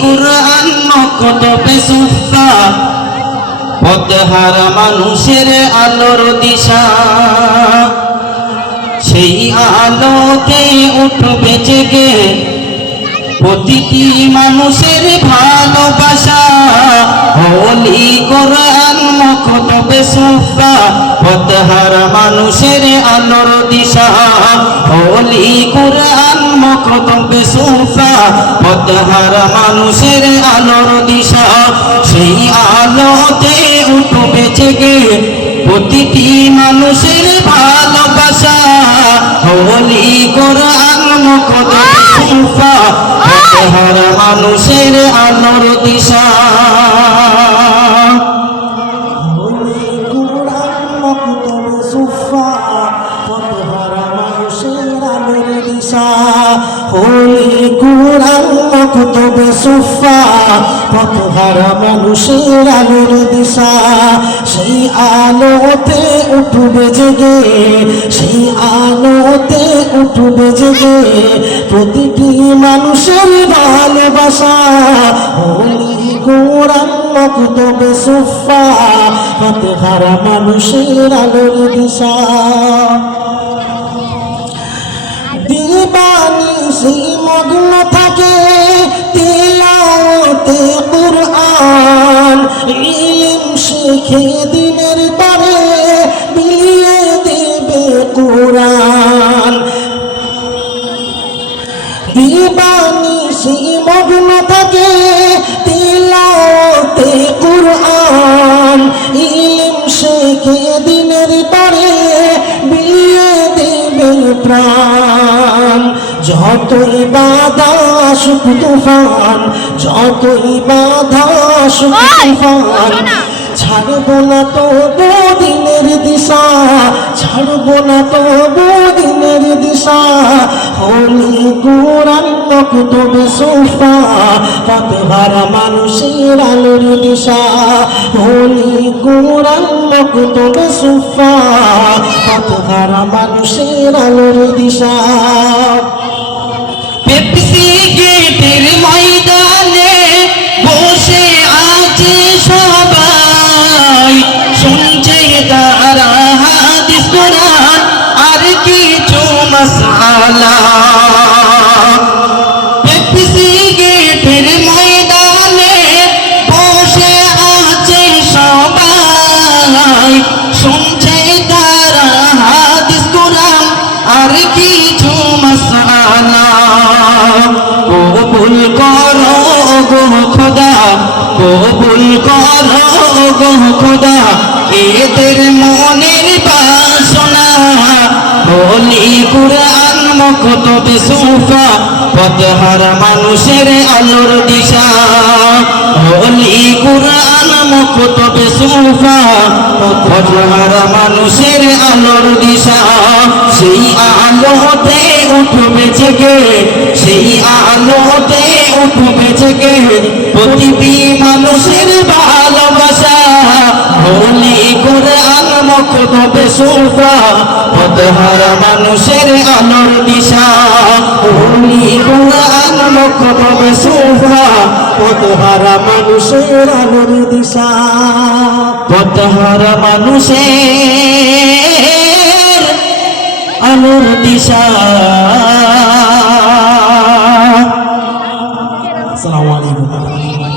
কুরআন মকতবে সুফা পথহারা মানুষের আলোর দিশা সেই আলোতে উঠবে জেগে প্রতিটি মানুষের ভালোবাসা হোলি কোরআন মকতবে সুফা পথহারা মানুষের আলোর দিশা হোলি কোরআন মকতবে সুফা পথহারা মানুষের আলোর দিশা সেই আলোতে উঠবে জেগে প্রতিটি মানুষের ভালোবাসা হোলি কোরআন মকতবে সুফা পথহারা মানুষের আলোর দিশা হোলি কুরআন মকতবে সুফা পথহারা মানুষের আলোর দিশা সেই আলোতে উঠবে জেগে সেই আলোতে উঠবে জেগে প্রতিটি মানুষের ভালোবাসা হোলি কুরআন মকতবে সুফা পথহারা মানুষের আলোর দিশা দিবানিশি মগ্ন থাকে তিলাওয়াতে কুরআন ইলম শিখে দিনের তরে বিলিয়ে দেবে কুরআন দিবানিশি মগ্ন থাকে তিলাওয়াতে কুরআন ইলম শিখে দিনের তরে বিলিয়ে দেবে প্রাণ যতই বাধা আসুক তুফান যতই বাধা আসুক তুফান ছাড়বো না তবু দিনের দিশা ছাড়বো না তবু দিনের দিশা হোলি কুরআন মকতবে সুফা পথহারা মানুষের আলোর দিশা হোলি কুরআন মকতবে সুফা পথহারা মানুষের আলোর দিশা পেপসি গেটের ময়দানে বসে আছে সবাই শুনছে তারা হাদিস কোরআন আর কিছু মাসআলা পেপসি গেটের ময়দানে বসে আছে সবাই শুনছে তারা হাদিস কোরআন আর কিছু মাসআলা কবুল করো গো খোদা কবুল করো গো খোদা এদের মনের বাসনা হোলি কুরআন মকতবে সুফা পথহারা মানুষের আলোর দিশা হোলি কুরআন মকতবে সুফা পথহারা মানুষের আলোর দিশা সেই আলোতে উঠবে জেগে সেই আলোতে উঠবে জেগে প্রতিটি মানুষের ভালোবাসা হোলি কুরআন মকতবে সুফা পথহারা মানুষের আলোর দিশা হোলি কুরআন মকতবে সুফা পথহারা মানুষের আলোর দিশা পথহারা মানুষের আলোর দিশা। আসসালামু আলাইকুম।